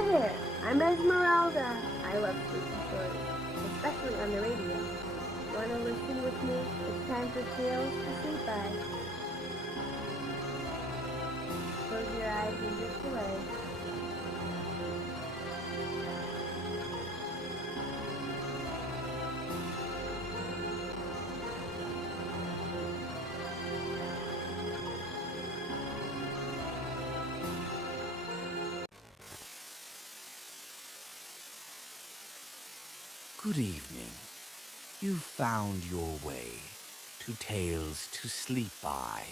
Hi there, I'm Esmeralda. I love spooky stories, especially on the radio. Wanna listen with me? It's time for Tales to Sleep By. Close your eyes and drift away. Good evening. You found your way to Tales to Sleep By,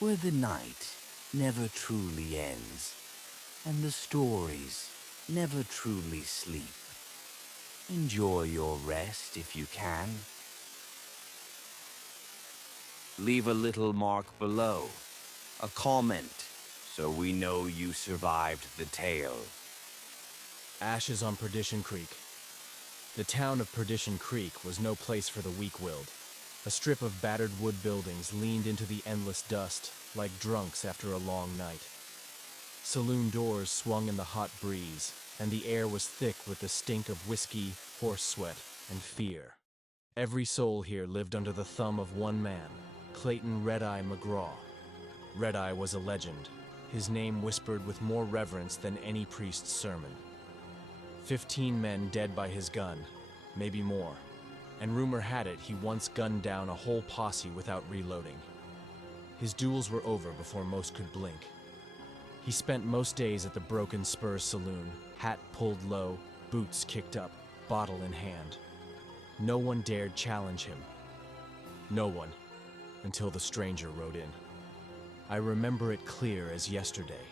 where the night never truly ends, and the stories never truly sleep. Enjoy your rest if you can. Leave a little mark below, a comment, so we know you survived the tale. Ashes on Perdition Creek. The town of Perdition Creek was no place for the weak-willed. A strip of battered wood buildings leaned into the endless dust, like drunks after a long night. Saloon doors swung in the hot breeze, and the air was thick with the stink of whiskey, horse sweat, and fear. Every soul here lived under the thumb of one man, Clayton Red-Eye McGraw. Red-Eye was a legend, his name whispered with more reverence than any priest's sermon. 15 men dead by his gun, maybe more, and rumor had it he once gunned down a whole posse without reloading. His duels were over before most could blink. He spent most days at the Broken Spurs saloon, hat pulled low, boots kicked up, bottle in hand. No one dared challenge him. No one, until the stranger rode in. I remember it clear as yesterday.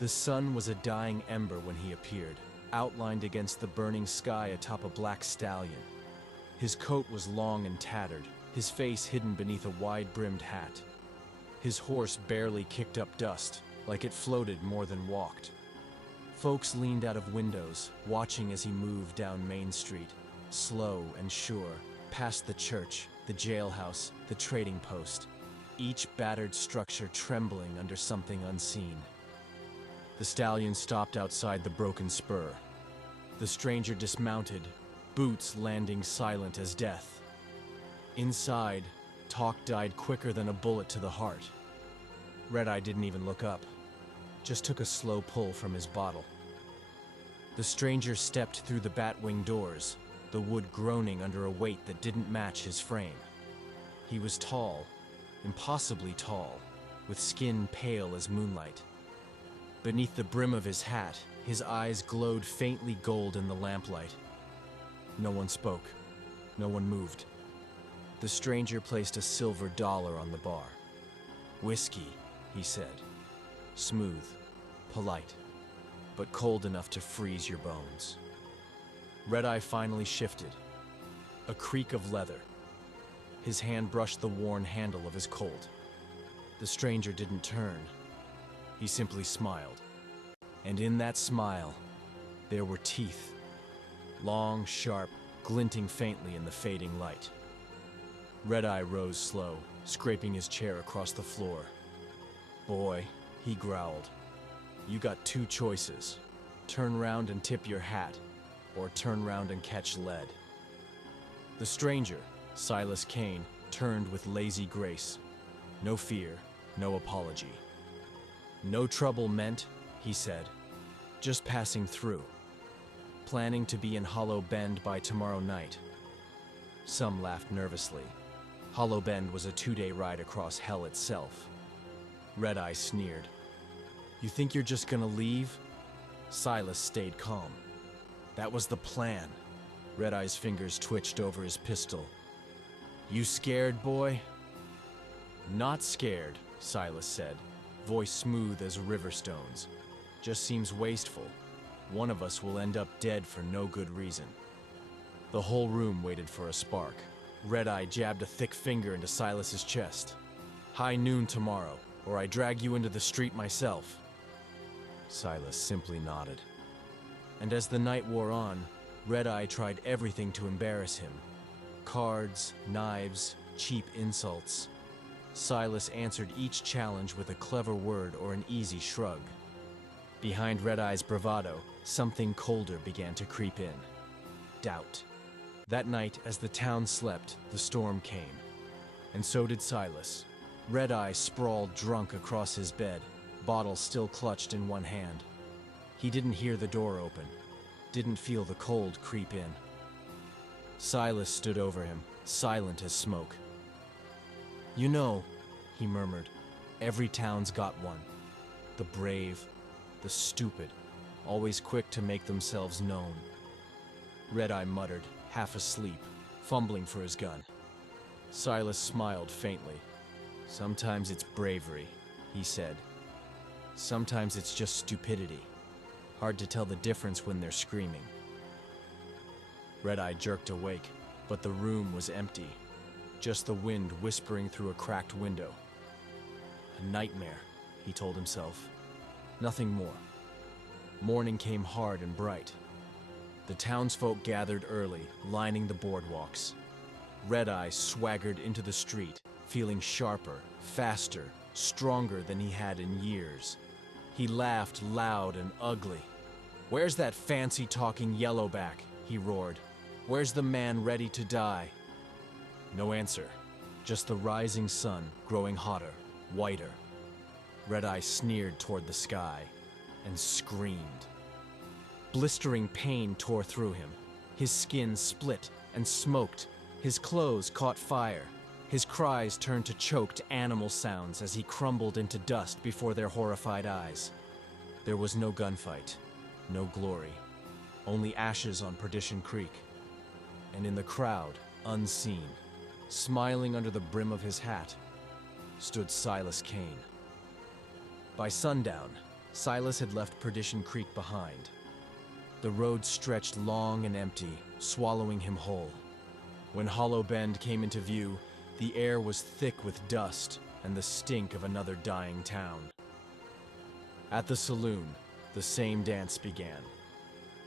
The sun was a dying ember when he appeared, outlined against the burning sky atop a black stallion. His coat was long and tattered, his face hidden beneath a wide-brimmed hat. His horse barely kicked up dust, like it floated more than walked. Folks leaned out of windows, watching as he moved down Main Street, slow and sure, past the church, the jailhouse, the trading post, each battered structure trembling under something unseen. The stallion stopped outside the Broken Spur. The stranger dismounted, boots landing silent as death. Inside, talk died quicker than a bullet to the heart. Red-Eye didn't even look up, just took a slow pull from his bottle. The stranger stepped through the bat-wing doors, the wood groaning under a weight that didn't match his frame. He was tall, impossibly tall, with skin pale as moonlight. Beneath the brim of his hat, his eyes glowed faintly gold in the lamplight. No one spoke. No one moved. The stranger placed a silver dollar on the bar. "Whiskey," he said. Smooth, polite, but cold enough to freeze your bones. Red-Eye finally shifted. A creak of leather. His hand brushed the worn handle of his Colt. The stranger didn't turn. He simply smiled. And in that smile, there were teeth. Long, sharp, glinting faintly in the fading light. Red-Eye rose slow, scraping his chair across the floor. "Boy," he growled, "you got two choices. Turn round and tip your hat, or turn round and catch lead." The stranger, Silas Kane, turned with lazy grace. No fear, no apology. "No trouble meant," he said. "Just passing through. Planning to be in Hollow Bend by tomorrow night." Some laughed nervously. Hollow Bend was a 2-day ride across hell itself. Red-Eye sneered. "You think you're just gonna leave?" Silas stayed calm. "That was the plan." Red-Eye's fingers twitched over his pistol. "You scared, boy?" "Not scared," Silas said, voice smooth as river stones. "Just seems wasteful. One of us will end up dead for no good reason." The whole room waited for a spark. Red-Eye jabbed a thick finger into Silas's chest. "High noon tomorrow, or I drag you into the street myself." Silas simply nodded. And as the night wore on, Red-Eye tried everything to embarrass him. Cards, knives, cheap insults. Silas answered each challenge with a clever word or an easy shrug. Behind Red-Eye's bravado, something colder began to creep in. Doubt. That night, as the town slept, the storm came. And so did Silas. Red-Eye sprawled drunk across his bed, bottle still clutched in one hand. He didn't hear the door open, didn't feel the cold creep in. Silas stood over him, silent as smoke. "You know," he murmured, "every town's got one. The brave, the stupid, always quick to make themselves known." Red-Eye muttered, half asleep, fumbling for his gun. Silas smiled faintly. "Sometimes it's bravery," he said. "Sometimes it's just stupidity. Hard to tell the difference when they're screaming." Red-Eye jerked awake, but the room was empty. Just the wind whispering through a cracked window. A nightmare, he told himself. Nothing more. Morning came hard and bright. The townsfolk gathered early, lining the boardwalks. Red-Eye swaggered into the street, feeling sharper, faster, stronger than he had in years. He laughed loud and ugly. "Where's that fancy-talking yellowback?" he roared. "Where's the man ready to die?" No answer, just the rising sun growing hotter, whiter. Red-Eye sneered toward the sky and screamed. Blistering pain tore through him. His skin split and smoked. His clothes caught fire. His cries turned to choked animal sounds as he crumbled into dust before their horrified eyes. There was no gunfight, no glory, only ashes on Perdition Creek. And in the crowd, unseen, smiling under the brim of his hat, stood Silas Kane. By sundown, Silas had left Perdition Creek behind. The road stretched long and empty, swallowing him whole. When Hollow Bend came into view, the air was thick with dust and the stink of another dying town. At the saloon, the same dance began.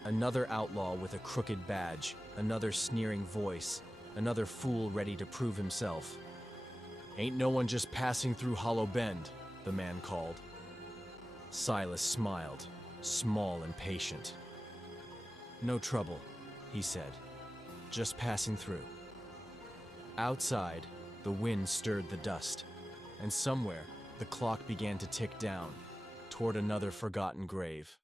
Another outlaw with a crooked badge, another sneering voice, another fool ready to prove himself. "Ain't no one just passing through Hollow Bend," the man called. Silas smiled, small and patient. "No trouble," he said. "Just passing through." Outside, the wind stirred the dust, and somewhere the clock began to tick down toward another forgotten grave.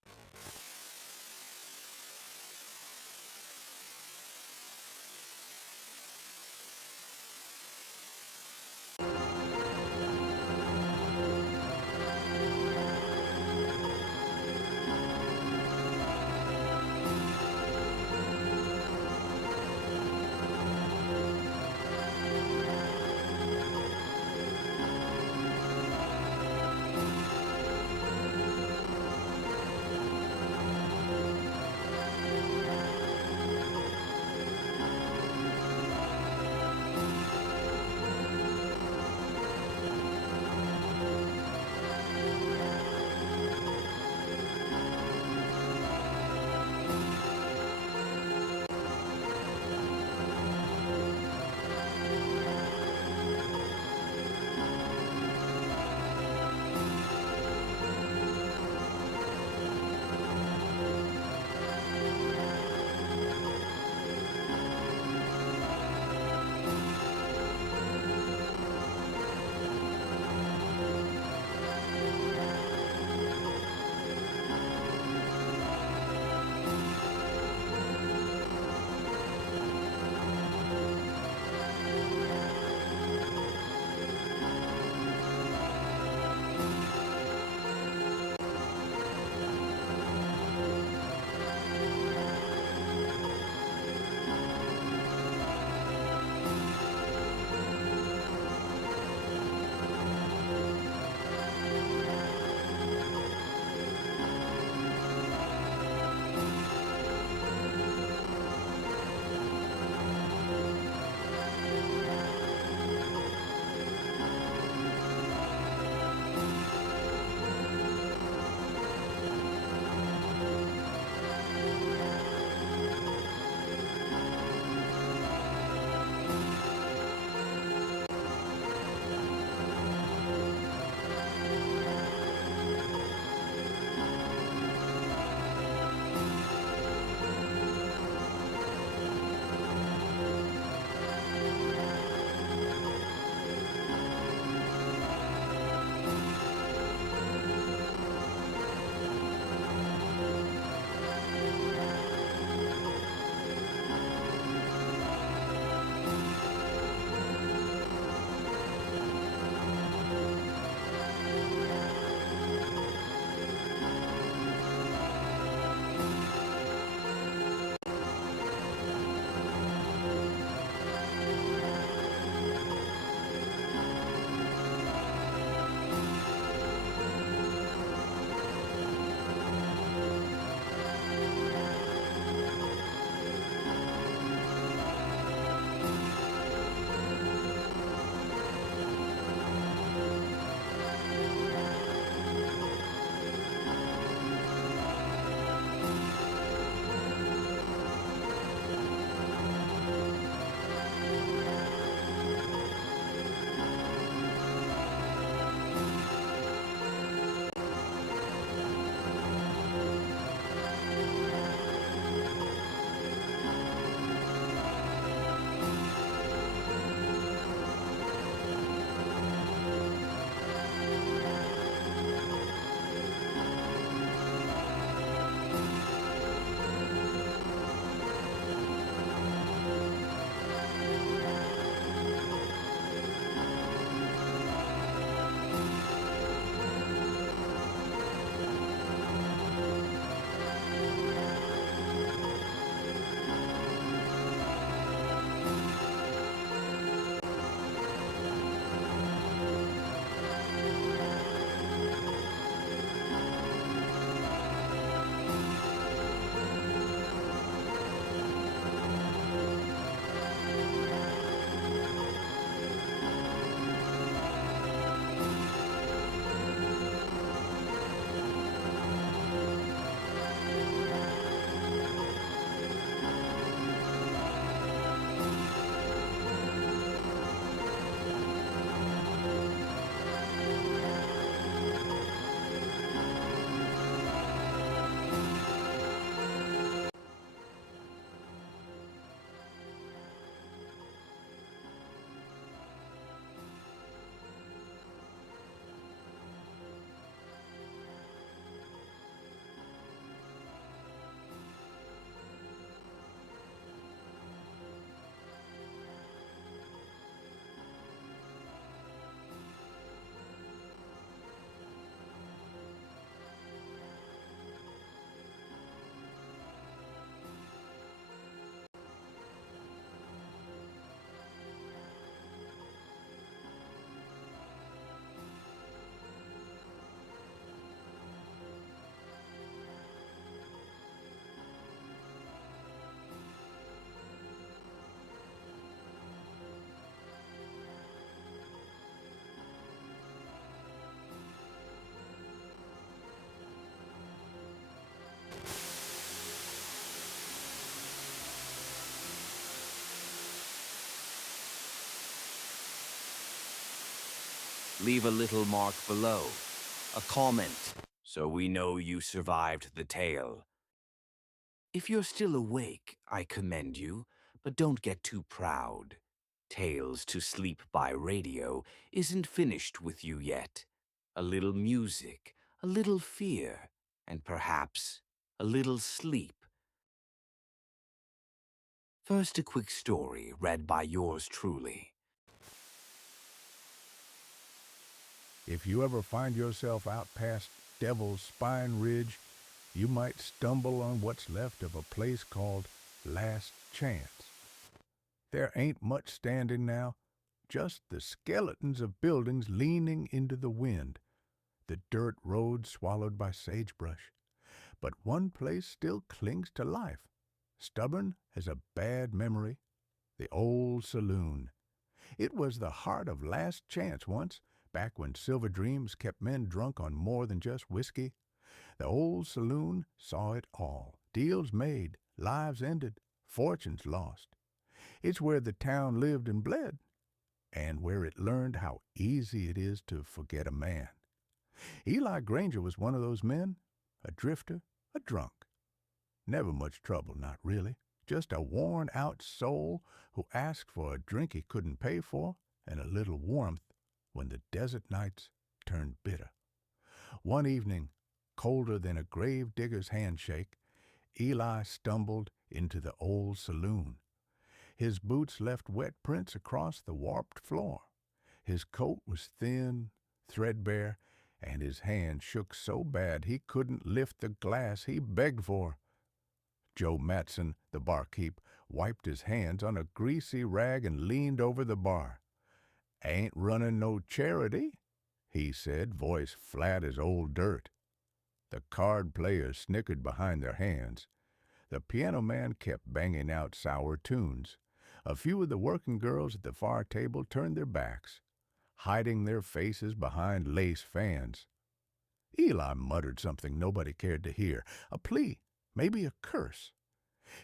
Leave a little mark below, a comment, so we know you survived the tale. If you're still awake, I commend you, but don't get too proud. Tales to Sleep by Radio isn't finished with you yet. A little music, a little fear, and perhaps a little sleep. First, a quick story read by yours truly. If you ever find yourself out past Devil's Spine Ridge, you might stumble on what's left of a place called Last Chance. There ain't much standing now, just the skeletons of buildings leaning into the wind, the dirt road swallowed by sagebrush. But one place still clings to life, stubborn as a bad memory, the old saloon. It was the heart of Last Chance once, back when silver dreams kept men drunk on more than just whiskey. The old saloon saw it all. Deals made, lives ended, fortunes lost. It's where the town lived and bled, and where it learned how easy it is to forget a man. Eli Granger was one of those men, a drifter, a drunk. Never much trouble, not really. Just a worn-out soul who asked for a drink he couldn't pay for and a little warmth when the desert nights turned bitter. One evening, colder than a grave digger's handshake, Eli stumbled into the old saloon. His boots left wet prints across the warped floor. His coat was thin, threadbare, and his hand shook so bad he couldn't lift the glass he begged for. Joe Matson, the barkeep, wiped his hands on a greasy rag and leaned over the bar. "Ain't running no charity," he said, voice flat as old dirt. The card players snickered behind their hands. The piano man kept banging out sour tunes. A few of the working girls at the far table turned their backs, hiding their faces behind lace fans. Eli muttered something nobody cared to hear, a plea, maybe a curse.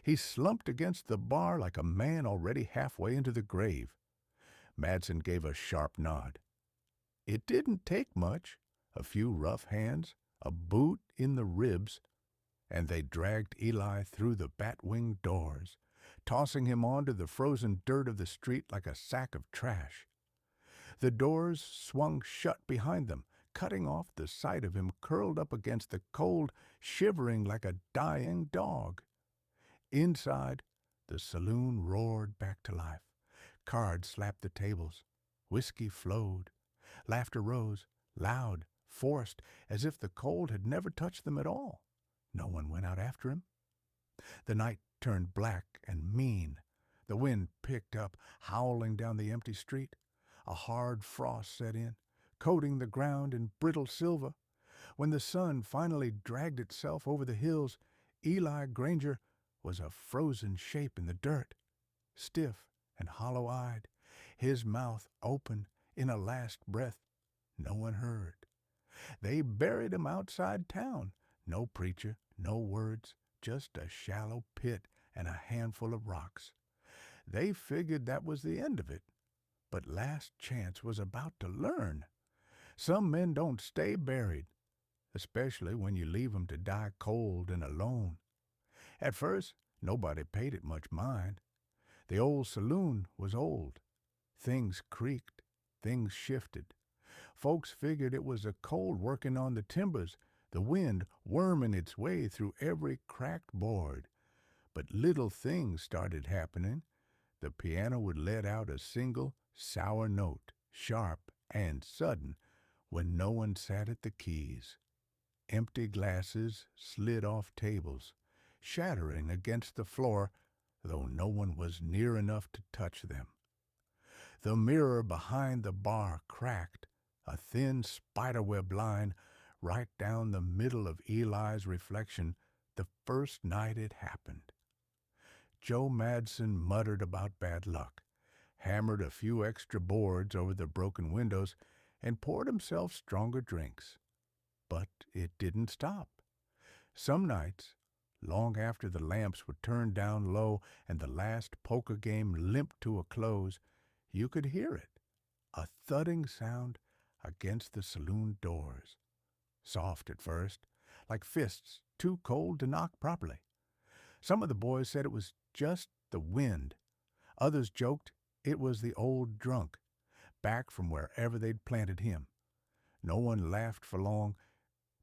He slumped against the bar like a man already halfway into the grave. Madsen gave a sharp nod. It didn't take much, a few rough hands, a boot in the ribs, and they dragged Eli through the bat-winged doors, tossing him onto the frozen dirt of the street like a sack of trash. The doors swung shut behind them, cutting off the sight of him curled up against the cold, shivering like a dying dog. Inside, the saloon roared back to life. Cards slapped the tables. Whiskey flowed. Laughter rose, loud, forced, as if the cold had never touched them at all. No one went out after him. The night turned black and mean. The wind picked up, howling down the empty street. A hard frost set in, coating the ground in brittle silver. When the sun finally dragged itself over the hills, Eli Granger was a frozen shape in the dirt, stiff and hollow-eyed, his mouth open in a last breath no one heard. They buried him outside town. No preacher, no words, just a shallow pit and a handful of rocks. They figured that was the end of it. But Last Chance was about to learn. Some men don't stay buried, especially when you leave 'em to die cold and alone. At first, nobody paid it much mind. The old saloon was old. Things creaked, things shifted. Folks figured it was the cold working on the timbers, the wind worming its way through every cracked board. But little things started happening. The piano would let out a single, sour note, sharp and sudden, when no one sat at the keys. Empty glasses slid off tables, shattering against the floor, though no one was near enough to touch them. The mirror behind the bar cracked, a thin spiderweb line right down the middle of Eli's reflection the first night it happened. Joe Madsen muttered about bad luck, hammered a few extra boards over the broken windows, and poured himself stronger drinks. But it didn't stop. Some nights, long after the lamps were turned down low and the last poker game limped to a close, you could hear it, a thudding sound, against the saloon doors. Soft at first, like fists too cold to knock properly. Some of the boys said it was just the wind. Others joked it was the old drunk, back from wherever they'd planted him. No one laughed for long,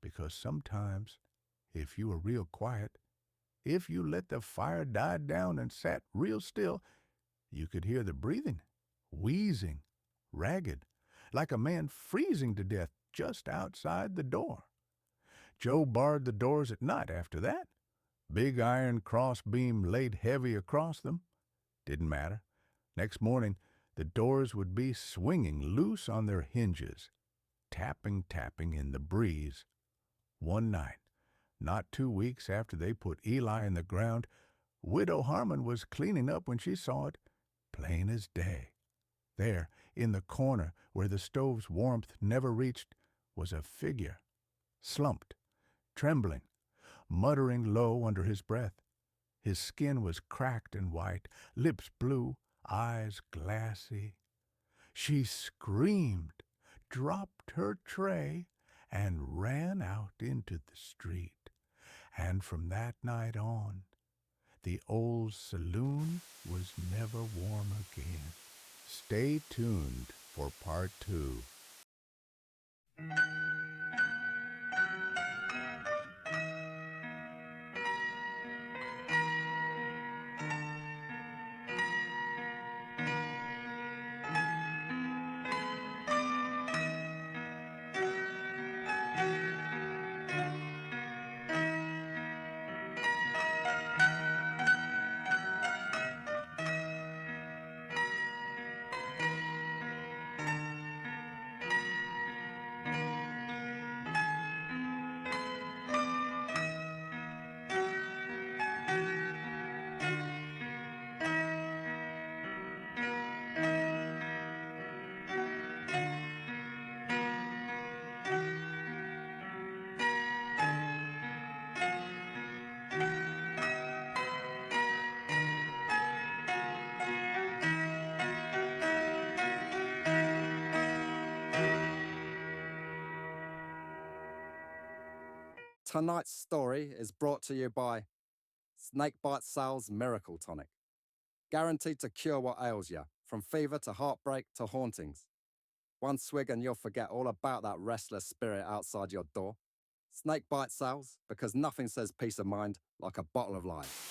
because sometimes, if you were real quiet, if you let the fire die down and sat real still, you could hear the breathing, wheezing, ragged, like a man freezing to death just outside the door. Joe barred the doors at night after that. Big iron crossbeam laid heavy across them. Didn't matter. Next morning, the doors would be swinging loose on their hinges, tapping in the breeze. One night, not 2 weeks after they put Eli in the ground, Widow Harmon was cleaning up when she saw it, plain as day. There, in the corner where the stove's warmth never reached, was a figure, slumped, trembling, muttering low under his breath. His skin was cracked and white, lips blue, eyes glassy. She screamed, dropped her tray, and ran out into the street. And from that night on, the old saloon was never warm again. Stay tuned for part 2. Tonight's story is brought to you by Snakebite Sal's Miracle Tonic. Guaranteed to cure what ails you, from fever to heartbreak to hauntings. One swig and you'll forget all about that restless spirit outside your door. Snakebite Sal's, because nothing says peace of mind like a bottle of life.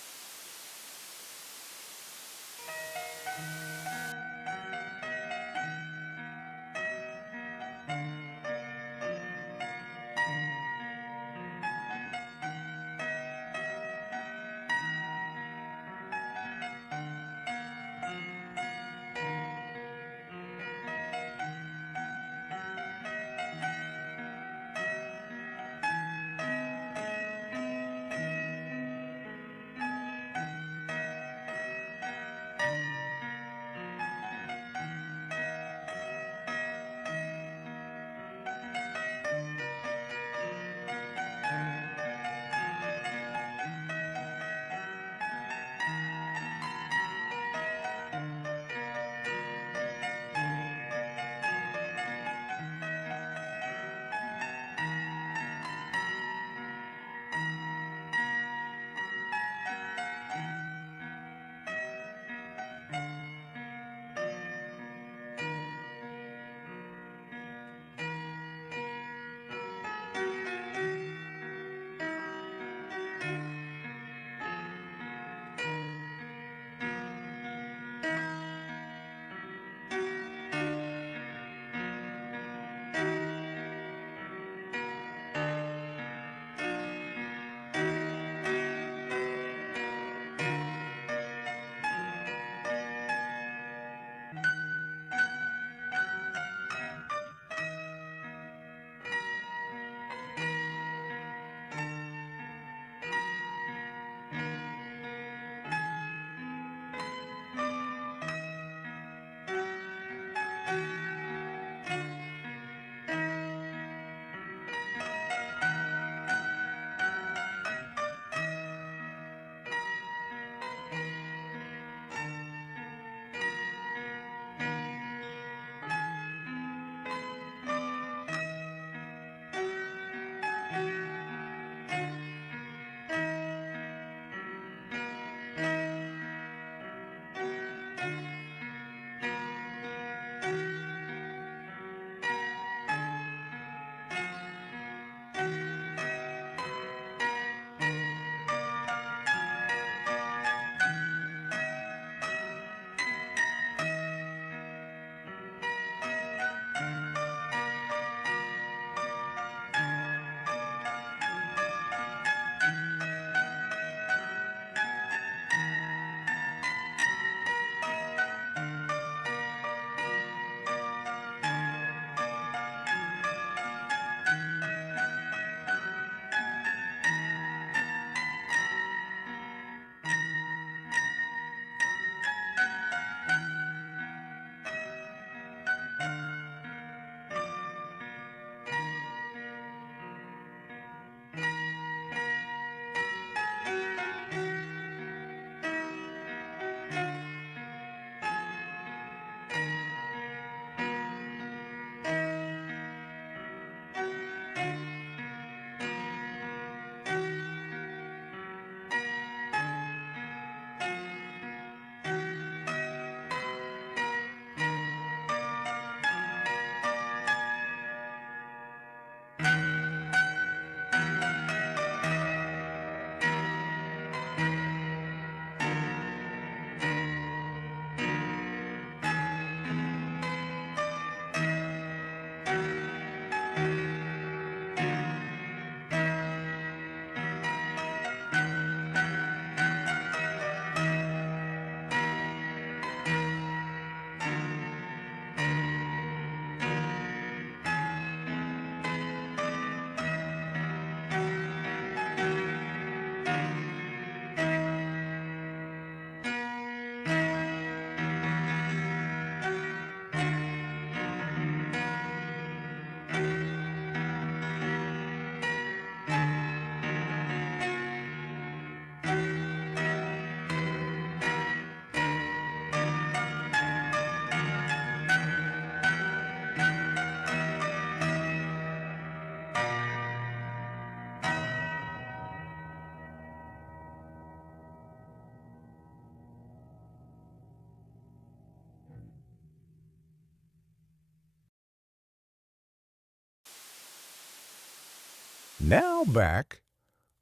Now back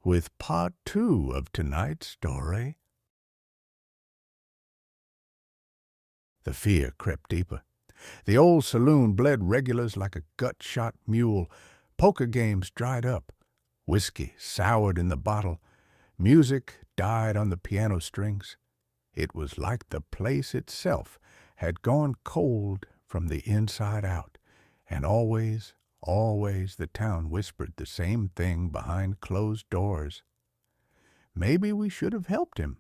with part 2 of tonight's story. The fear crept deeper. The old saloon bled regulars like a gut-shot mule. Poker games dried up. Whiskey soured in the bottle. Music died on the piano strings. It was like the place itself had gone cold from the inside out, and always, always the town whispered the same thing behind closed doors. Maybe we should have helped him.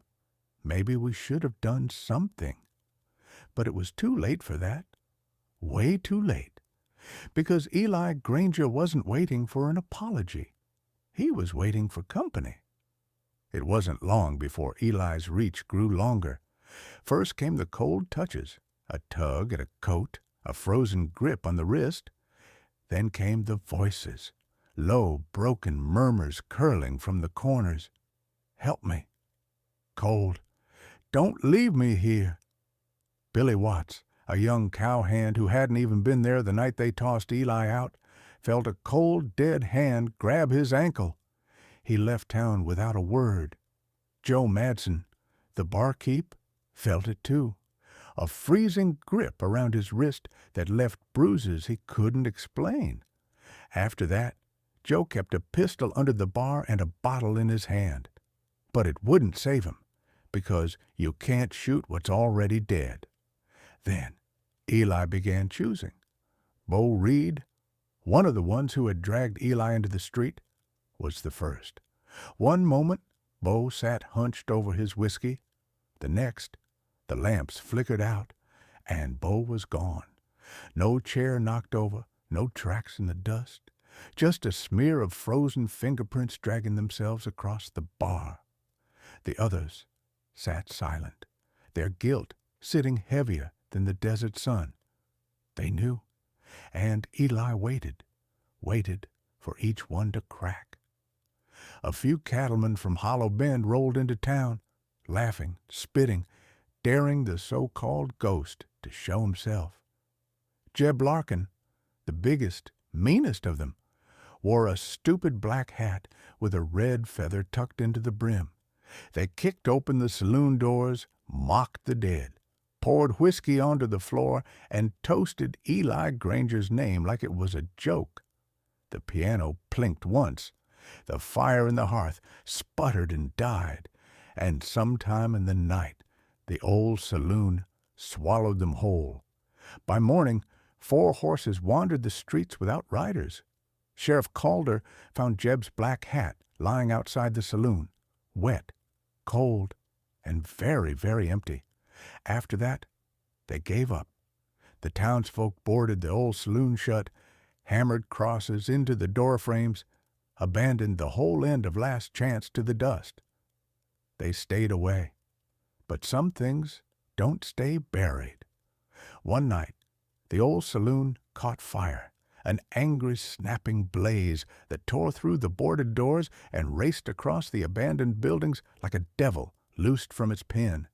Maybe we should have done something. But it was too late for that. Way too late. Because Eli Granger wasn't waiting for an apology. He was waiting for company. It wasn't long before Eli's reach grew longer. First came the cold touches, a tug at a coat, a frozen grip on the wrist. Then came the voices, low, broken murmurs curling from the corners. Help me. Cold. Don't leave me here. Billy Watts, a young cowhand who hadn't even been there the night they tossed Eli out, felt a cold, dead hand grab his ankle. He left town without a word. Joe Madsen, the barkeep, felt it too. A freezing grip around his wrist that left bruises he couldn't explain. After that, Joe kept a pistol under the bar and a bottle in his hand. But it wouldn't save him, because you can't shoot what's already dead. Then Eli began choosing. Bo Reed, one of the ones who had dragged Eli into the street, was the first. One moment, Bo sat hunched over his whiskey. The next, the lamps flickered out, and Bo was gone. No chair knocked over, no tracks in the dust, just a smear of frozen fingerprints dragging themselves across the bar. The others sat silent, their guilt sitting heavier than the desert sun. They knew, and Eli waited for each one to crack. A few cattlemen from Hollow Bend rolled into town, laughing, spitting, daring the so-called ghost to show himself. Jeb Larkin, the biggest, meanest of them, wore a stupid black hat with a red feather tucked into the brim. They kicked open the saloon doors, mocked the dead, poured whiskey onto the floor, and toasted Eli Granger's name like it was a joke. The piano plinked once. The fire in the hearth sputtered and died, and sometime in the night the old saloon swallowed them whole. By morning, 4 horses wandered the streets without riders. Sheriff Calder found Jeb's black hat lying outside the saloon, wet, cold, and very, very empty. After that, they gave up. The townsfolk boarded the old saloon shut, hammered crosses into the door frames, abandoned the whole end of Last Chance to the dust. They stayed away. But some things don't stay buried. One night, the old saloon caught fire, an angry snapping blaze that tore through the boarded doors and raced across the abandoned buildings like a devil loosed from its pen.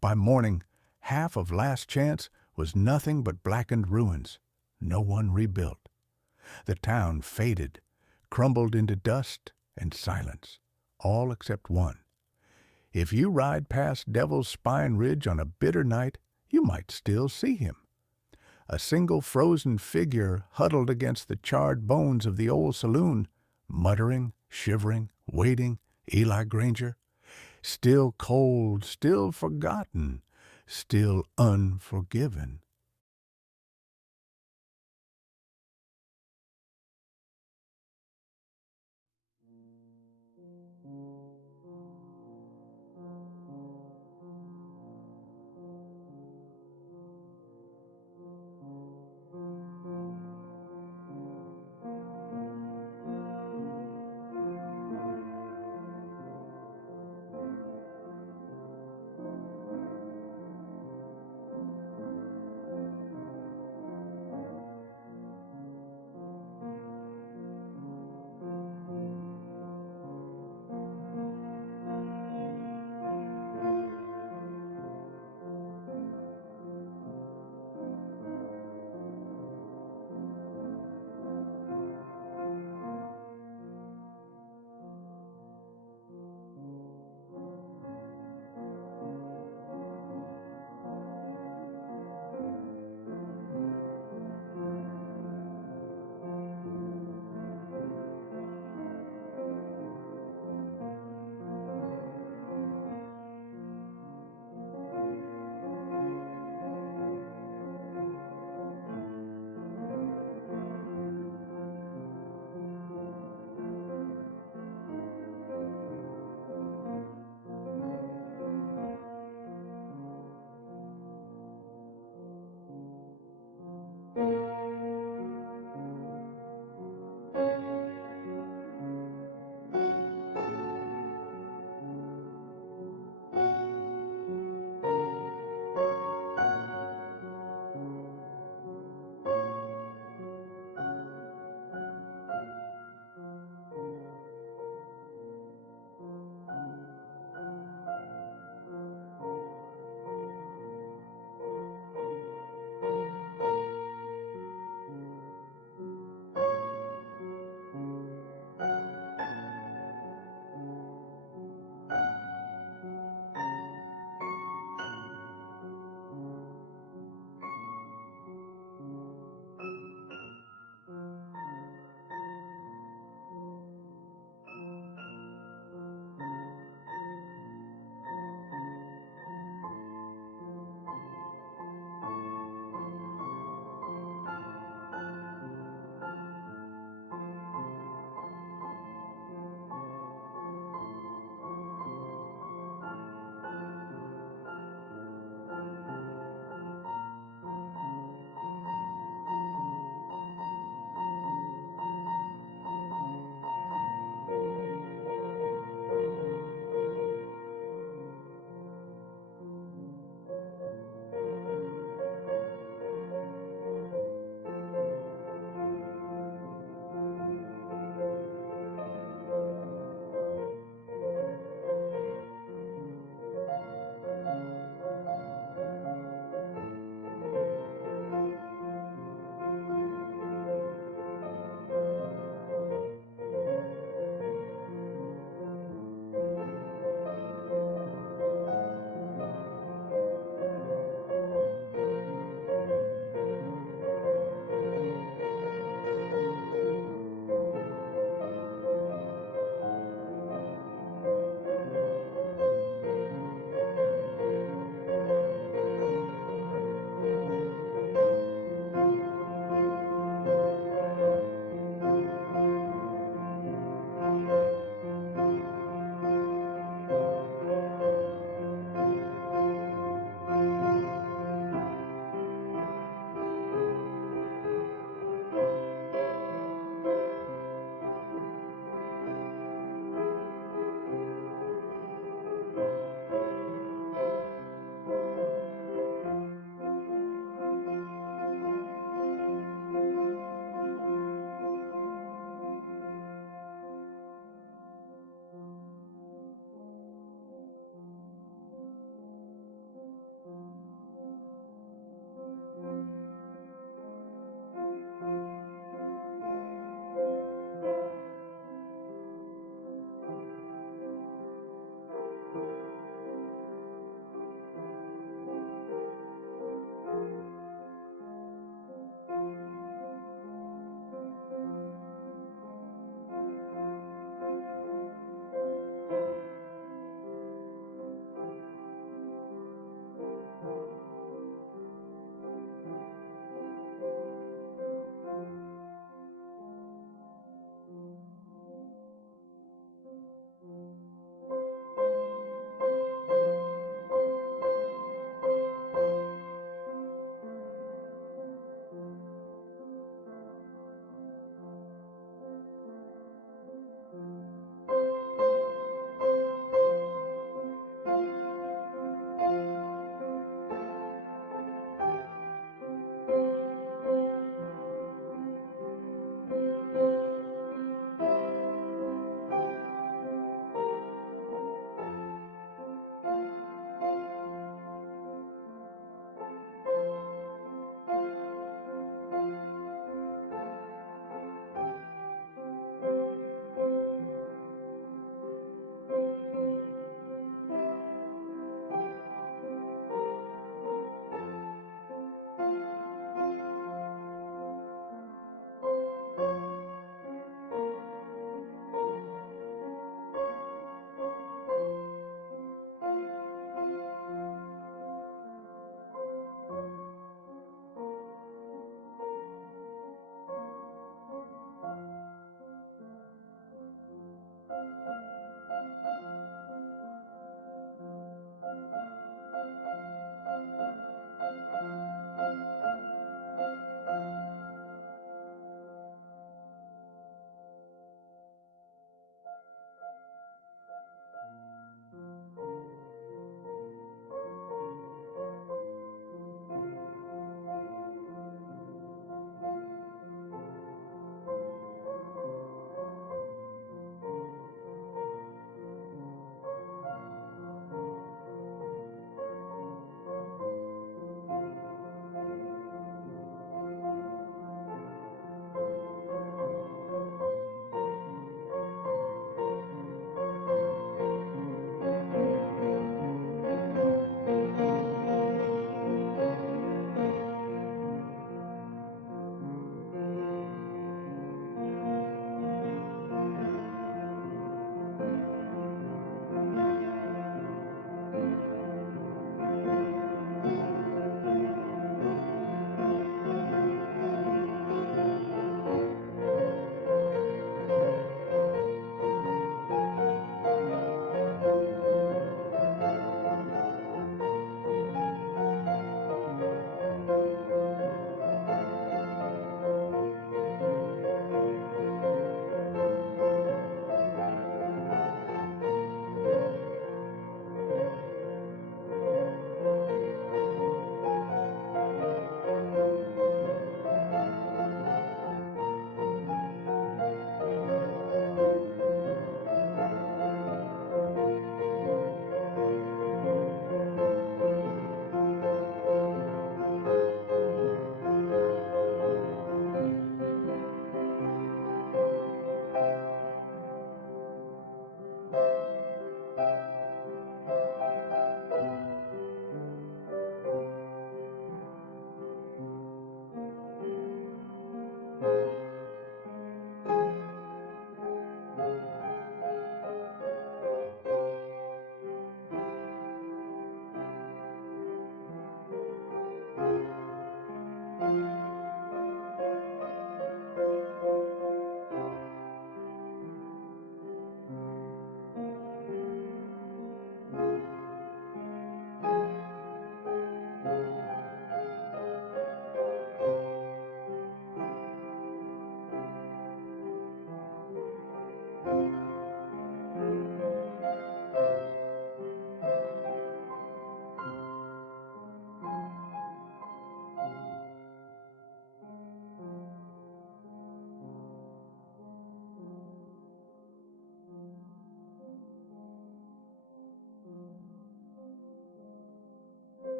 By morning, half of Last Chance was nothing but blackened ruins, no one rebuilt. The town faded, crumbled into dust and silence, all except one. If you ride past Devil's Spine Ridge on a bitter night, you might still see him. A single frozen figure huddled against the charred bones of the old saloon, muttering, shivering, waiting, Eli Granger. Still cold, still forgotten, still unforgiven.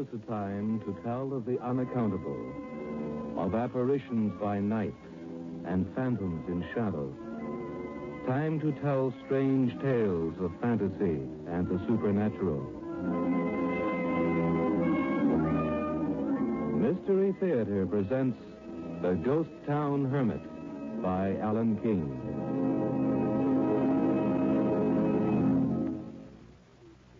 is the time to tell of the unaccountable, of apparitions by night and phantoms in shadows. Time to tell strange tales of fantasy and the supernatural. Mystery Theater presents The Ghost Town Hermit by Alan King.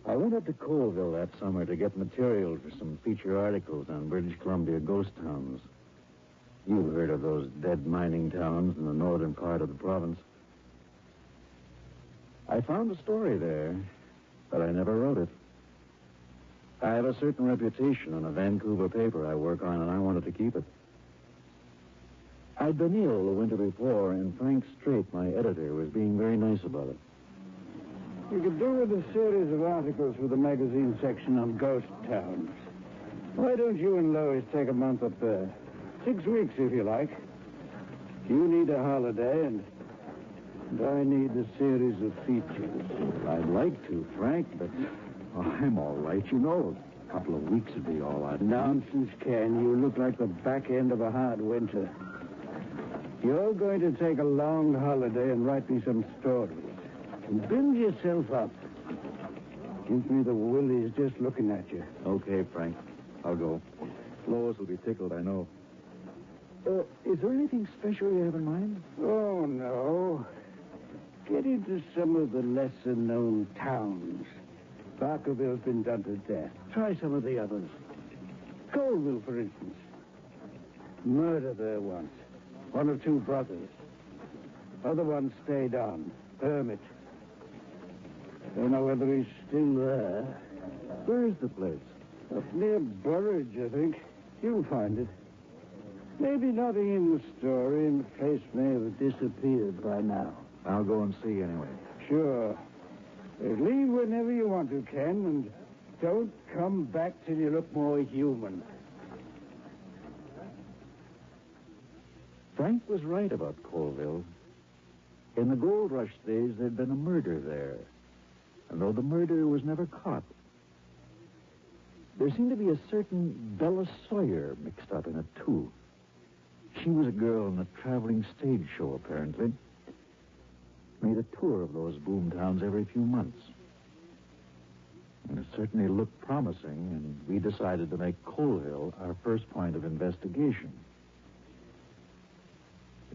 I went up to Colville that summer to get material for some feature articles on British Columbia ghost towns. You've heard of those dead mining towns in the northern part of the province. I found a story there, but I never wrote it. I have a certain reputation on a Vancouver paper I work on, and I wanted to keep it. I'd been ill the winter before, and Frank Strait, my editor, was being very nice about it. You could do with a series of articles for the magazine section on ghost towns. Why don't you and Lois take a month up there? 6 weeks, if you like. You need a holiday, and I need a series of features. I'd like to, Frank, but I'm all right. You know, a couple of weeks would be all right. Nonsense, Ken. You look like the back end of a hard winter. You're going to take a long holiday and write me some stories. And build yourself up. Gives me the willies just looking at you. Okay, Frank. I'll go. Lois will be tickled, I know. Is there anything special you have in mind? Oh, no. Get into some of the lesser-known towns. Barkerville's been done to death. Try some of the others. Colville, for instance. Murder there once. One of two brothers. Other one stayed on. Hermit. Don't know whether he's still there. Where is the place? Up near Burridge, I think. You'll find it. Maybe nothing in the story, and the place may have disappeared by now. I'll go and see anyway. Sure. Leave whenever you want to, Ken, and don't come back till you look more human. Frank was right about Colville. In the gold rush days, there'd been a murder there. And though the murderer was never caught, there seemed to be a certain Bella Sawyer mixed up in it, too. She was a girl in a traveling stage show, apparently. Made a tour of those boom towns every few months. And it certainly looked promising, and we decided to make Colville our first point of investigation.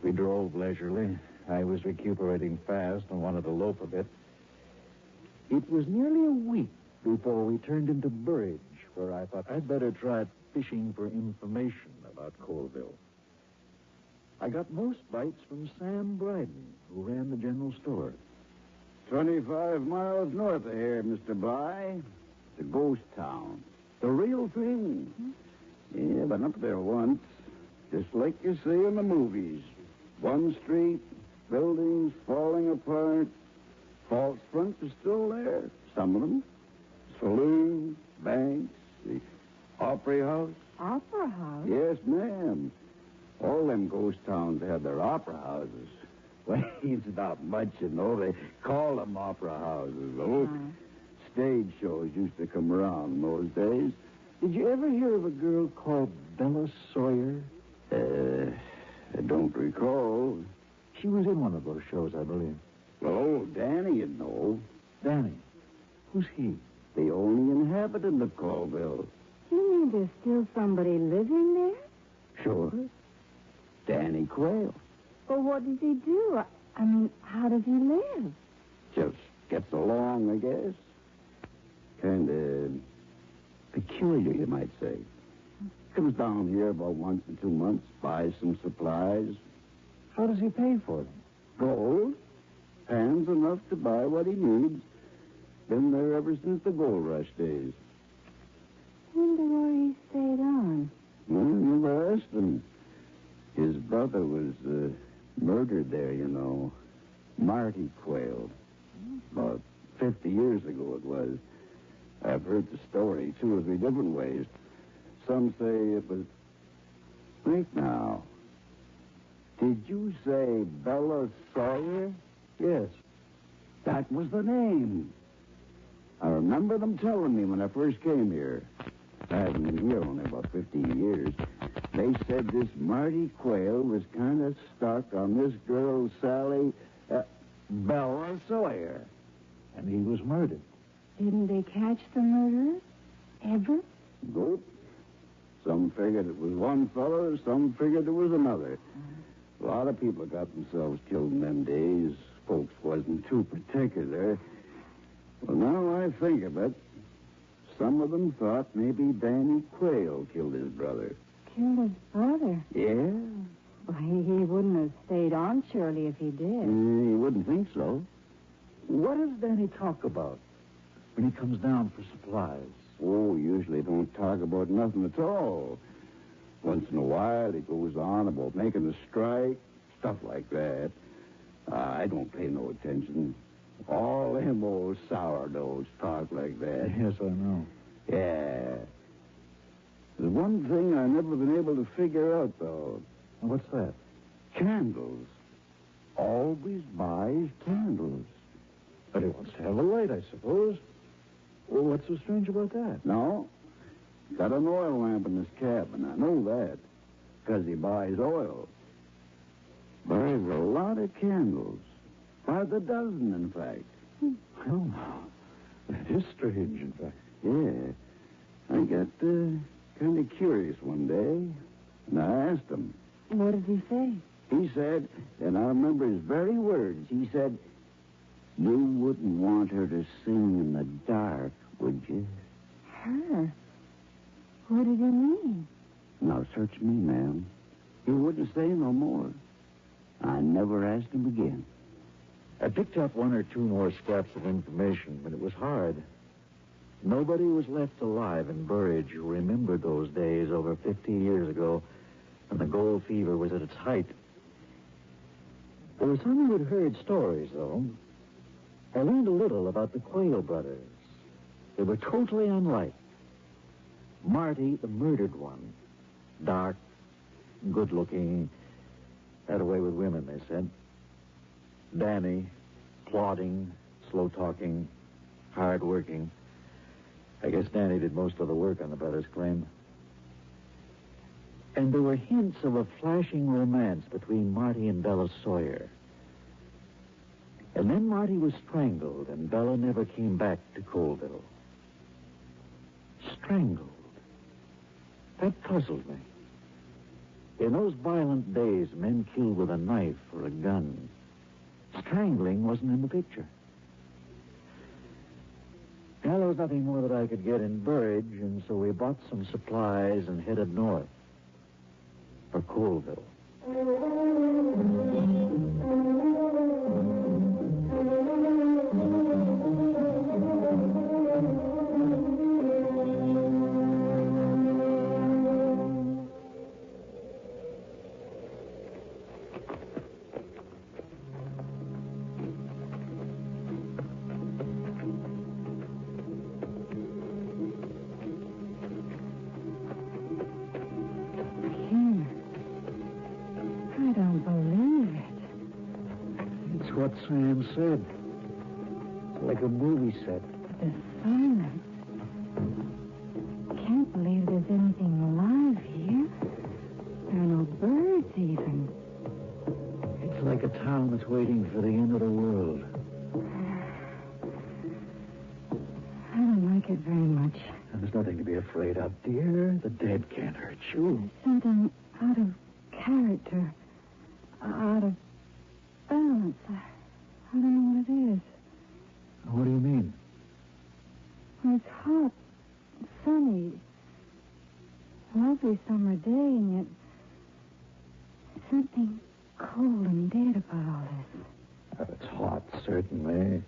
We drove leisurely. I was recuperating fast and wanted to loaf a bit. It was nearly a week before we turned into Burridge, where I thought I'd better try fishing for information about Colville. I got most bites from Sam Bryden, who ran the general store. 25 miles north of here, Mr. Bly. It's a ghost town. The real thing. Yeah, been up there once. Just like you see in the movies. One street, buildings falling apart. False fronts are still there, some of them. Saloons, banks, the Opry House. Opera House? Yes, ma'am. All them ghost towns have their opera houses. Well, it's not much, you know. They call them opera houses, though. Stage shows used to come around in those days. Did you ever hear of a girl called Bella Sawyer? I don't recall. She was in one of those shows, I believe. Well, old Danny, you know. Danny? Who's he? The only inhabitant of Colville. You mean there's still somebody living there? Sure. Danny Quayle. Well, what does he do? I mean, how does he live? Just gets along, I guess. Kind of peculiar, you might say. Comes down here about once in 2 months, buys some supplies. How does he pay for them? Gold. Hands enough to buy what he needs. Been there ever since the gold rush days. Wonder where he stayed on. Well, never asked him. His brother was murdered there, you know. Marty Quayle. About 50 years ago it was. I've heard the story 2 or 3 different ways. Some say it was... Think now. Did you say Bella Sawyer? Yes. That was the name. I remember them telling me when I first came here. That's wasn't in here only about 15 years. They said this Marty Quayle was kind of stuck on this girl, Sally, Bella Sawyer. And he was murdered. Didn't they catch the murderer? Ever? Nope. Some figured it was one fellow, some figured it was another. A lot of people got themselves killed in them days. Folks wasn't too particular. Well, now I think of it, some of them thought maybe Danny Quayle killed his brother. Killed his brother? Yeah? Why, he wouldn't have stayed on, surely, if he did. You wouldn't think so. What does Danny talk about when he comes down for supplies? Oh, usually don't talk about nothing at all. Once in a while, he goes on about making a strike, stuff like that. I don't pay no attention. All them old sourdoughs talk like that. Yes, I know. Yeah. There's one thing I've never been able to figure out, though. What's that? Candles. Always buys candles. But he wants to have a light, I suppose. Well, what's so strange about that? No. Got an oil lamp in his cabin. I know that. Because he buys oil. But there's a lot of candles. By the dozen, in fact. Well, now, that is strange, in fact. Yeah. I got kind of curious one day, and I asked him. What did he say? He said, and I remember his very words, he said, "You wouldn't want her to sing in the dark, would you?" Her? What did he mean? Now, search me, ma'am. He wouldn't say no more. I never asked him again. I picked up one or two more scraps of information, but it was hard. Nobody was left alive in Burridge who remembered those days over 50 years ago when the gold fever was at its height. There were some who had heard stories, though. I learned a little about the Quayle brothers. They were totally unlike. Marty, the murdered one, dark, good-looking, had a way with women, they said. Danny, plodding, slow-talking, hard-working. I guess Danny did most of the work on the brothers' claim. And there were hints of a flashing romance between Marty and Bella Sawyer. And then Marty was strangled, and Bella never came back to Colville. Strangled. That puzzled me. In those violent days, men killed with a knife or a gun. Strangling wasn't in the picture. Well, there was nothing more that I could get in Burridge, and so we bought some supplies and headed north for Colville. I don't believe it. It's what Sam said. Like a movie set. The silence. Can't believe there's anything alive here. There are no birds, even. It's like a town that's waiting for the end of the world. I don't like it very much. And there's nothing to be afraid of, dear. The dead can't hurt you. There's something out of character. Out of balance. I don't know what it is. What do you mean? Well, it's hot, sunny, lovely summer day, and yet something cold and dead about all this. It's hot, certainly.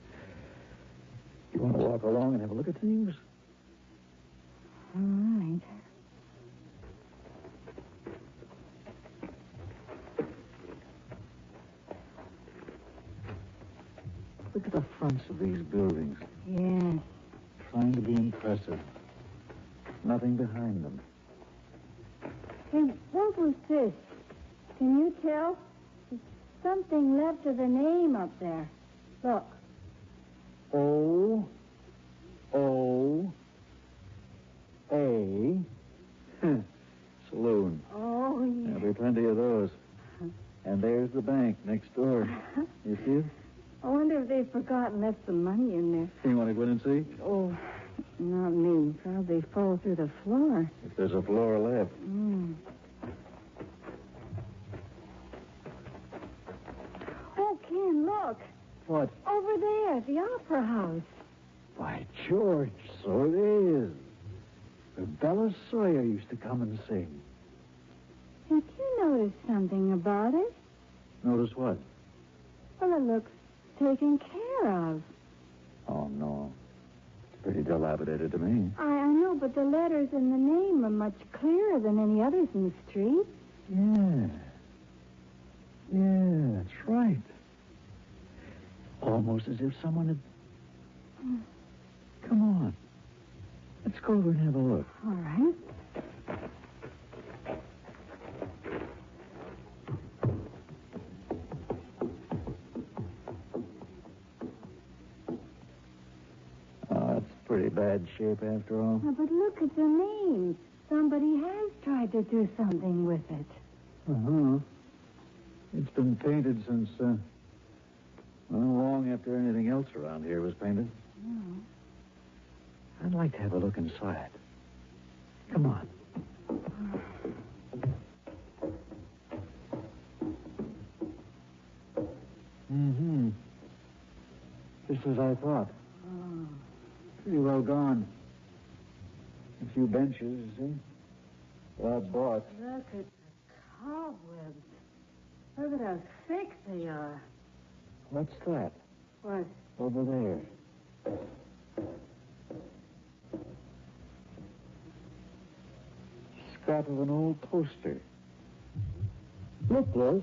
You want to walk along and have a look at things? All right. Look at the fronts of these buildings. Yes. Trying to be impressive. Nothing behind them. Hey, what was this? Can you tell? There's something left of the name up there. Look. O-O-A and left some money in there. You want to go in and see? Oh, not me. Probably fall through the floor. If there's a floor left. Oh, Ken, look. What? Over there, the opera house. By George, so it is. Where Bella Sawyer used to come and sing. Did you notice something about it? Notice what? Well, it looks taken care of. Oh, no. It's pretty dilapidated to me. I know, but the letters and the name are much clearer than any others in the street. Yeah. Yeah, that's right. Almost as if someone had... Come on. Let's go over and have a look. All right. Oh, it's pretty bad shape after all. Now, but look at the name. Somebody has tried to do something with it. Uh-huh. It's been painted since, long after anything else around here was painted. Oh. I'd like to have a look inside. Come on. Mm-hmm. Just as I thought. Oh. Pretty well gone. A few benches, see? Bought. Look at the cobwebs. Look at how thick they are. What's that? What? Over there. Scrap of an old poster. Look, Liz.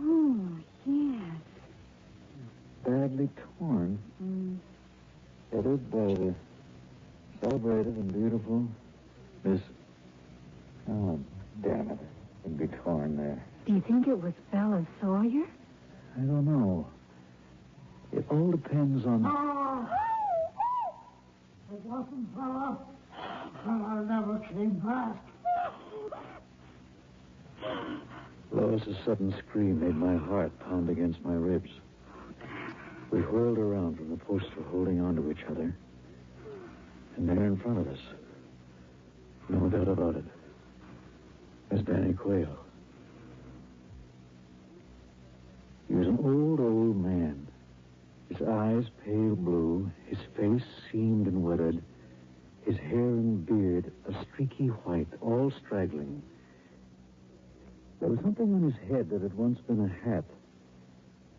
Oh, yes. Badly torn. Headed by the celebrated and beautiful Miss... Oh, damn it. It'd be torn there. Do you think it was Bella Sawyer? I don't know. It all depends on... It wasn't Bella. Bella never came back. Lois's sudden scream made my heart pound against my ribs. We whirled around from the poster, holding on to each other. And there in front of us, no doubt about it, was Danny Quayle. He was an old man. His eyes pale blue, his face seamed and withered, his hair and beard a streaky white, all straggling. There was something on his head that had once been a hat.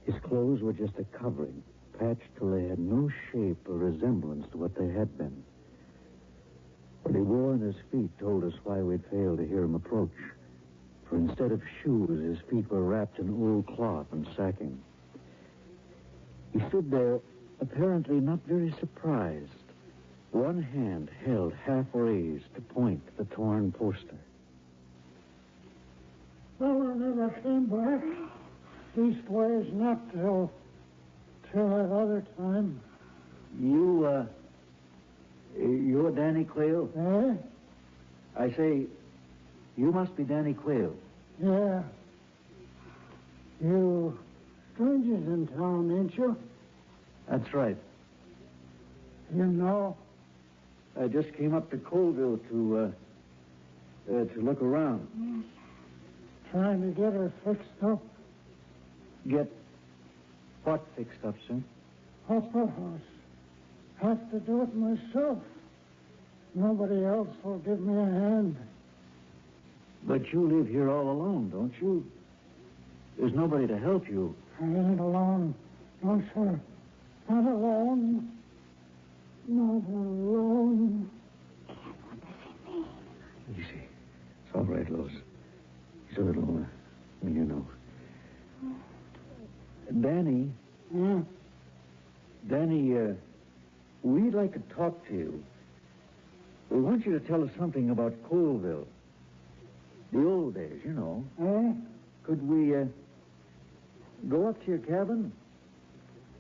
His clothes were just a covering, patched till they had no shape or resemblance to what they had been. What he wore on his feet told us why we'd failed to hear him approach. For instead of shoes, his feet were wrapped in old cloth and sacking. He stood there, apparently not very surprised. One hand held half raised to point the torn poster. Bella never came back. Leastways not till that other time. You're Danny Quayle? Eh? I say, you must be Danny Quayle. Yeah. You strangers in town, ain't you? That's right. You know? I just came up to Colville to look around. Yes. Trying to get her fixed up. Get what fixed up, sir? Opera house. Have to do it myself. Nobody else will give me a hand. But you live here all alone, don't you? There's nobody to help you. I ain't alone. No, sir. Not alone. Not alone. Easy. It's all right, Lois. He's a little, you know. Danny. Yeah? Danny, we'd like to talk to you. We want you to tell us something about Colville. The old days, you know. Eh? Could we, go up to your cabin?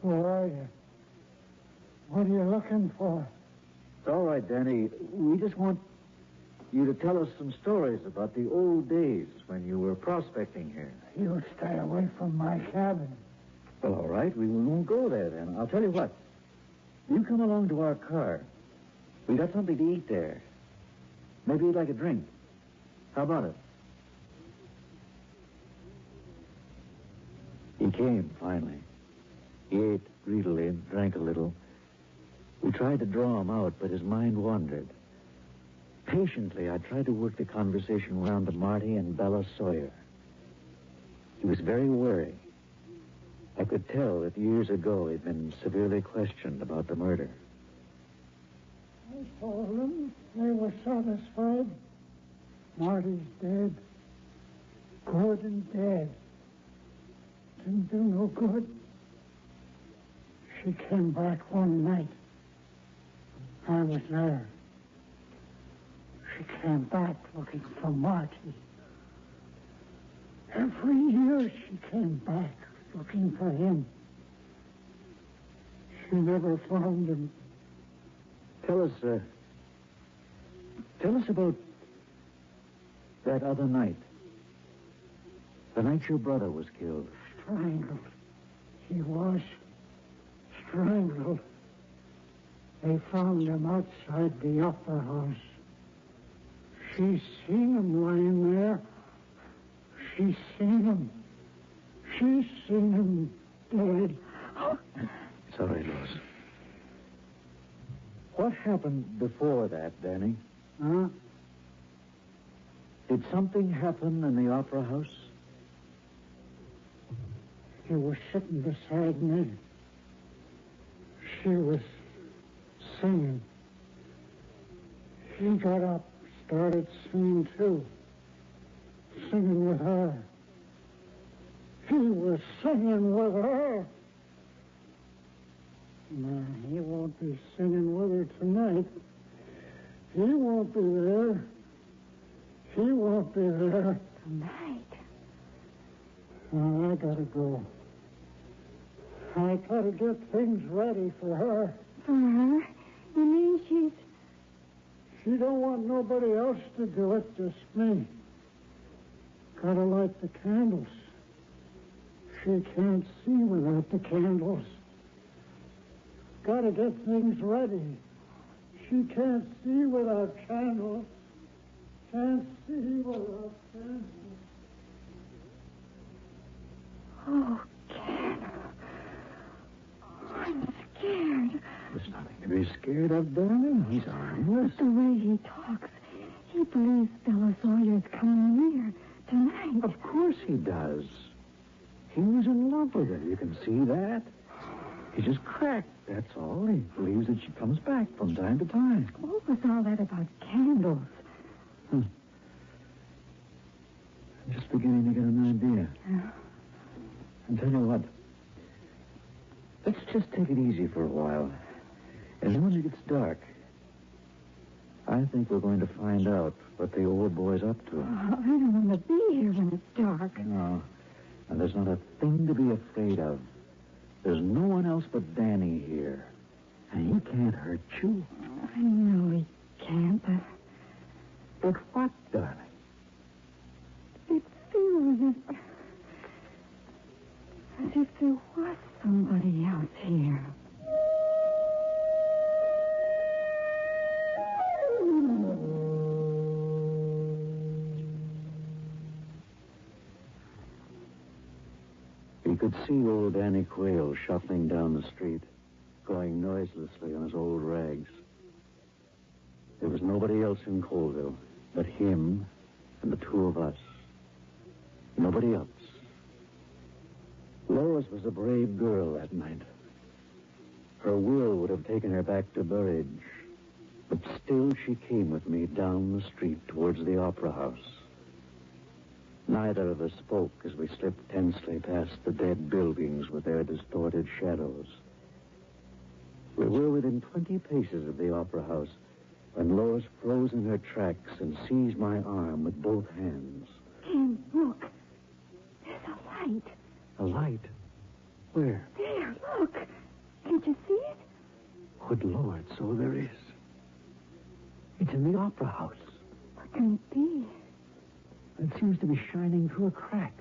Who are you? What are you looking for? It's all right, Danny. We just want you to tell us some stories about the old days when you were prospecting here. You stay away from my cabin. Well, all right, we won't go there then. I'll tell you what. You come along to our car. We got something to eat there. Maybe you'd like a drink. How about it? He came, finally. He ate greedily and drank a little. We tried to draw him out, but his mind wandered. Patiently, I tried to work the conversation round to Marty and Bella Sawyer. He was very wary. I could tell that years ago he'd been severely questioned about the murder. I told them they were satisfied. Marty's dead. Good and dead. Didn't do no good. She came back one night. I was there. She came back looking for Marty. Every year she came back looking for him. She never found him. Tell us about that other night. The night your brother was killed. Strangled. He was strangled. They found him outside the opera house. She's seen him lying there. She's seen him. She's seen him dead. It's all right, Lois. What happened before that, Danny? Huh? Did something happen in the opera house? He was sitting beside me. She was singing. He got up, started singing too. Singing with her. He was singing with her. No, he won't be singing with her tonight. He won't be there. He won't be there. Tonight? Oh, I gotta go. I gotta get things ready for her. For her? You mean she's... She don't want nobody else to do it, just me. Gotta light the candles. She can't see without the candles. Gotta get things ready. She can't see without candles. Can't see without candles. Oh, Ken. I'm scared. There's nothing to be scared of, darling. He's harmless. The way he talks, he believes Bella Sawyer's coming here tonight. Of course he does. He was in love with her. You can see that. He's just cracked, that's all. He believes that she comes back from time to time. What was all that about candles? I'm just beginning to get an idea. And tell you what, let's just take it easy for a while. And then when it gets dark, I think we're going to find out what the old boy's up to. Oh, I don't want to be here when it's dark. No. And there's not a thing to be afraid of. There's no one else but Danny here. And he can't hurt you. I know he can't, but... But what, darling? It feels as if there was somebody else here. He could see old Danny Quayle shuffling down the street, going noiselessly on his old rags. There was nobody else in Colville but him and the two of us. Nobody else. Lois was a brave girl that night. Her will would have taken her back to Burridge, but still she came with me down the street towards the opera house. Neither of us spoke as we slipped tensely past the dead buildings with their distorted shadows. We were within 20 paces of the opera house when Lois froze in her tracks and seized my arm with both hands. Ken, look. There's a light. A light? Where? There, look. Can't you see it? Good Lord, so there is. It's in the opera house. What can it be? It seems to be shining through a crack.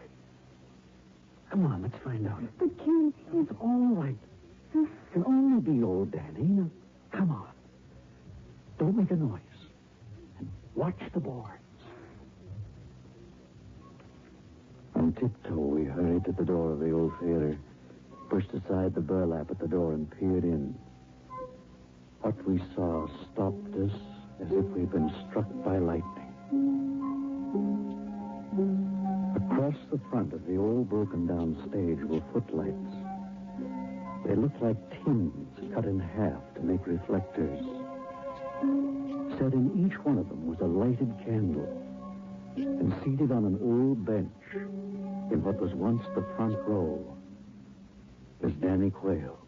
Come on, let's find out. But Ken, It's all right. It can only be old Danny. Now, come on. Don't make a noise. And watch the boards. On tiptoe, we hurried to the door of the old theater, pushed aside the burlap at the door, and peered in. What we saw stopped us as if we'd been struck by lightning. Across the front of the old broken-down stage were footlights. They looked like tins cut in half to make reflectors. Set in each one of them was a lighted candle, and seated on an old bench in what was once the front row was Danny Quayle.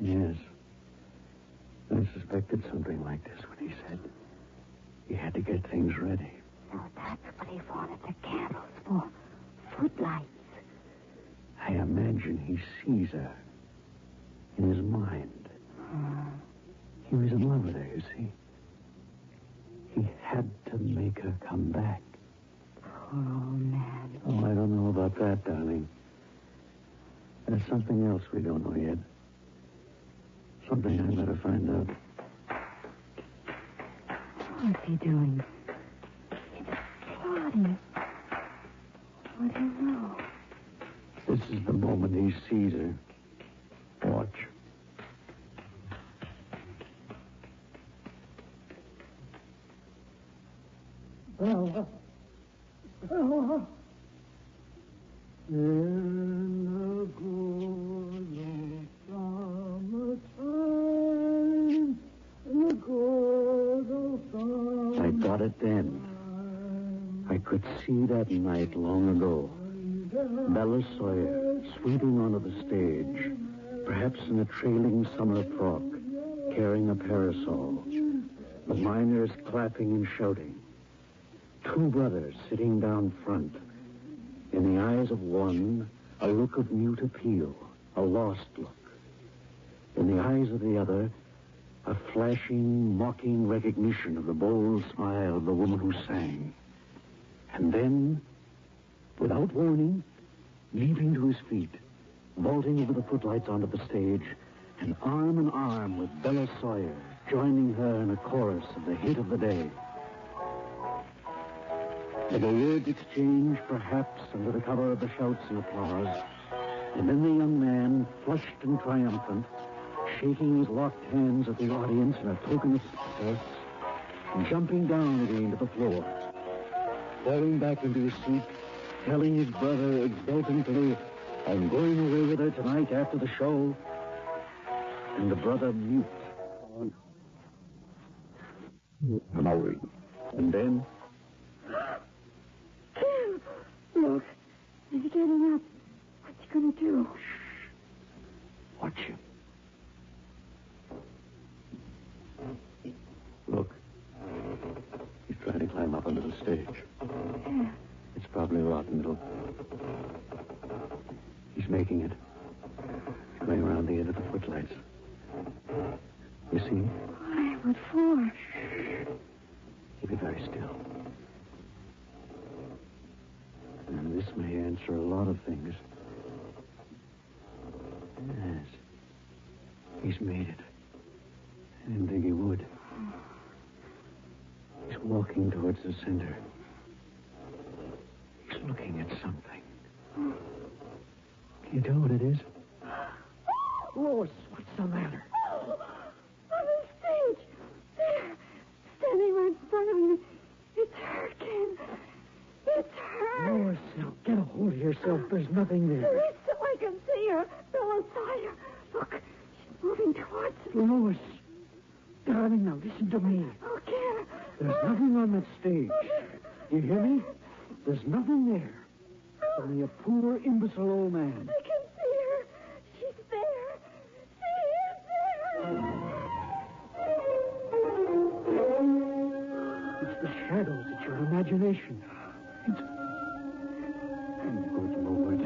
Yes. I suspected something like this when he said he had to get things ready. so that's what he wanted the candles for. Footlights. I imagine he sees her in his mind. He was in love with her, you see. He had to make her come back. Poor old man. Oh, I don't know about that, darling. There's something else we don't know yet. Something I better find out. What's he doing? He's plotting. I don't know. This is the moment he sees her. Watch. Bella. Bella. In the good old summertime, in the good old summertime. I got it then. I could see that night long ago. Bella Sawyer sweeping onto the stage, perhaps in a trailing summer frock, carrying a parasol. The miners clapping and shouting. Two brothers sitting down front. In the eyes of one, a look of mute appeal, a lost look. In the eyes of the other, a flashing, mocking recognition of the bold smile of the woman who sang. And then, without warning, leaping to his feet, vaulting over the footlights onto the stage, and arm in arm with Bella Sawyer, joining her in a chorus of the hit of the day. With a words exchanged, perhaps, under the cover of the shouts and applause, and then the young man, flushed and triumphant, shaking his locked hands at the audience in a token of success, jumping down again to the floor, falling back into his seat, telling his brother exultantly, "I'm going away with her tonight after the show," and the brother mute. Maureen. And then, Look, he's getting up. What's he gonna do? watch him. Look, he's trying to climb up onto the stage. Yeah. It's probably rotten. He's making it. He's going around the end of the footlights. You see? Why? What for? Keep it very still. And this may answer a lot of things. Yes. He's made it. I didn't think he would. He's walking towards the center. He's looking at something. Can you tell what it is? Lois, what's the matter? On the stage. There. Standing right in front of me. It's her, Ken. It's her. Lois, now get a hold of yourself. There's nothing there. There is, so I can see her. Bella Sawyer. Look, she's moving towards me. Lois. Darling, now listen to me. Oh, Ken. There's nothing on that stage. You hear me? There's nothing there. Only a poor, imbecile old man. I can see her. She's there. She is there. It's the shadows. It's your imagination. It's... Good Lord.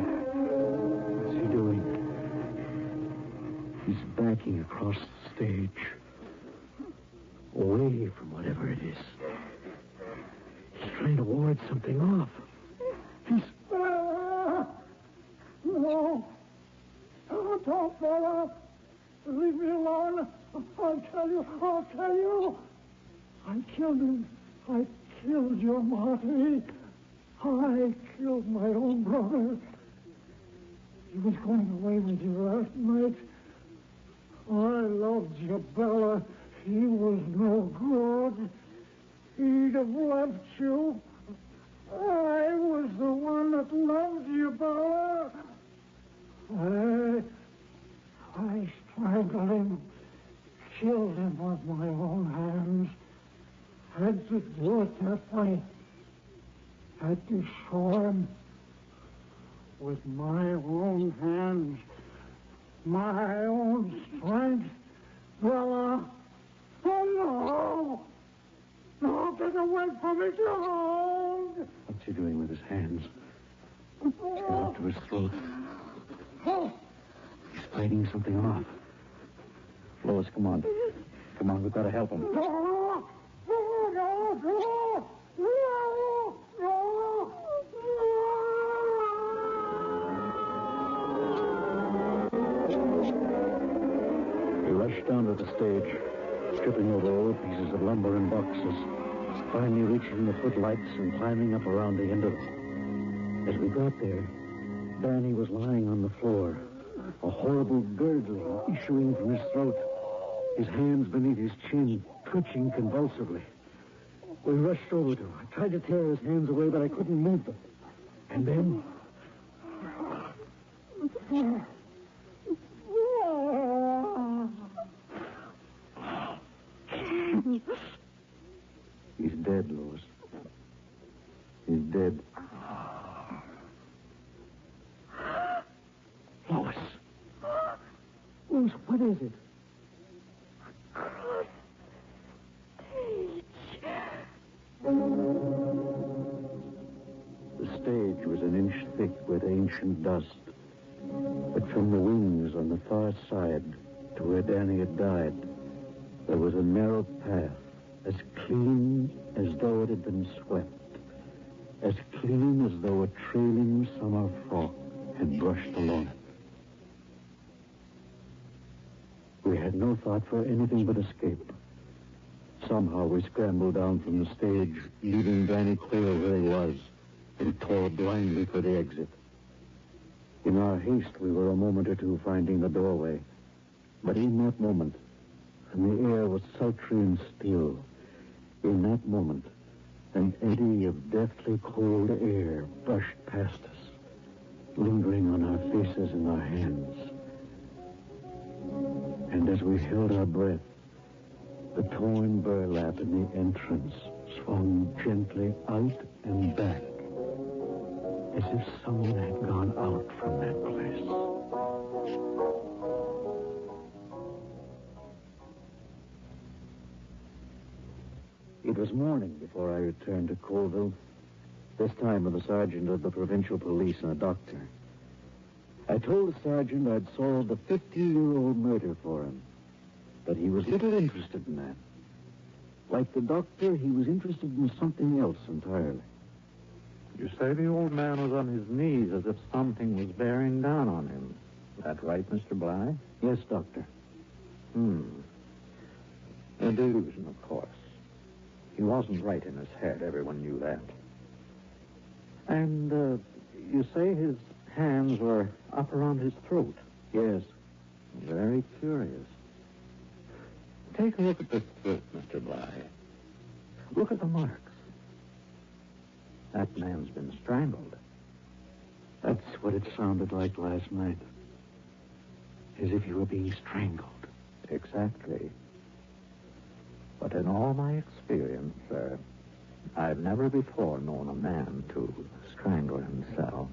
What's he doing? He's backing across the stage. Away from whatever it is. He's trying to ward something off. He's... No. Oh, don't, Bella. Leave me alone. I'll tell you. I killed him. I killed your Marty. I killed my own brother. He was going away with you last night. I loved you, Bella. He was no good. He'd have left you. I was the one that loved you, Bella. I strangled him, killed him with my own hands. Had to do it that way. Had to show him with my own hands, my own strength. Bella, oh no! No, get away from me, don't! What's he doing with his hands? He's got up to his throat. He's fighting something off. Lois, come on. Come on, we've got to help him. No! We rushed down to the stage, stripping over old pieces of lumber and boxes, finally reaching the footlights and climbing up around the end of it. As we got there, Danny was lying on the floor, a horrible gurgling issuing from his throat, his hands beneath his chin, twitching convulsively. We rushed over to him. I tried to tear his hands away, but I couldn't move them. And then... He's dead, Lois. He's dead. Lois. Lois, what is it? The stage was an inch thick with ancient dust. But from the wings on the far side to where Danny had died, there was a narrow path, as clean as though it had been swept, as clean as though a trailing summer frock had brushed along it. We had no thought for anything but escape. Somehow we scrambled down from the stage, leaving Danny Quayle where he was, and tore blindly for the exit. In our haste, we were a moment or two finding the doorway. But in that moment, and the air was sultry and still, in that moment, an eddy of deathly cold air brushed past us, lingering on our faces and our hands. And as we held our breath, the torn burlap in the entrance swung gently out and back, as if someone had gone out from that place. It was morning before I returned to Colville, this time with a sergeant of the provincial police and a doctor. I told the sergeant I'd solved a 50-year-old murder for him, but he was little interested in that. Like the doctor, he was interested in something else entirely. You say the old man was on his knees as if something was bearing down on him. That right, Mr. Bly? Yes, doctor. An delusion, of course. He wasn't right in his head. Everyone knew that. And, you say his hands were up around his throat? Yes. Very curious. Take a look at this throat, Mr. Bly. Look at the marks. That man's been strangled. That's what it sounded like last night. As if you were being strangled. Exactly. But in all my experience, sir, I've never before known a man to strangle himself.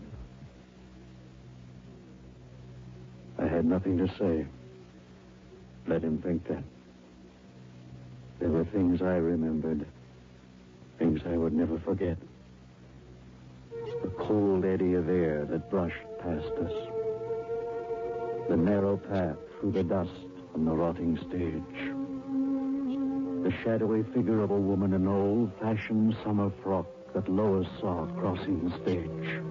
I had nothing to say. Let him think that. There were things I remembered. Things I would never forget. The cold eddy of air that brushed past us. The narrow path through the dust on the rotting stage. The shadowy figure of a woman in an old-fashioned summer frock that Lois saw crossing the stage.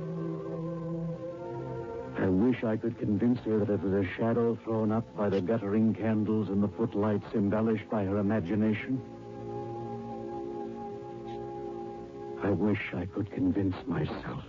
I wish I could convince her that it was a shadow thrown up by the guttering candles and the footlights embellished by her imagination. I wish I could convince myself.